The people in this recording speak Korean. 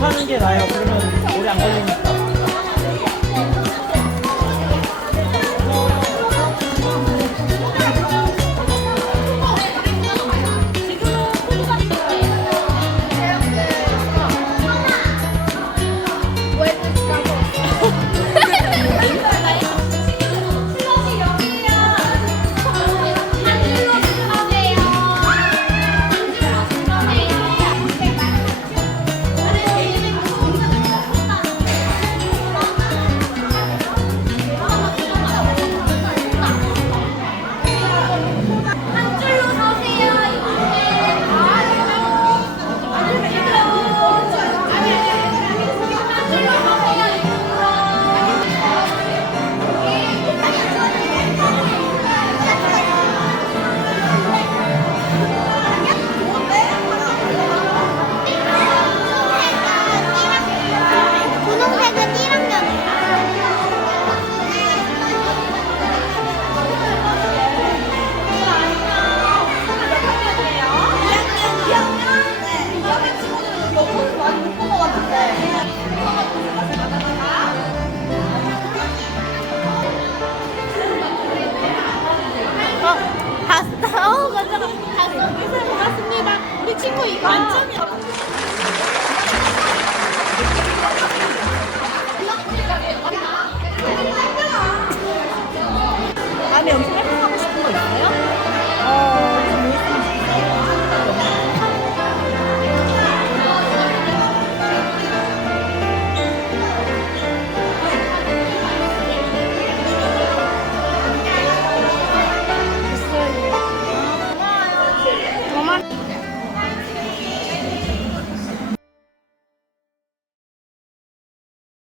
하는 게 나아요. 그러면 오래 안 걸리니까. 먼저 가서 인사 고맙습니다. 우리 친구 이거. 완전히.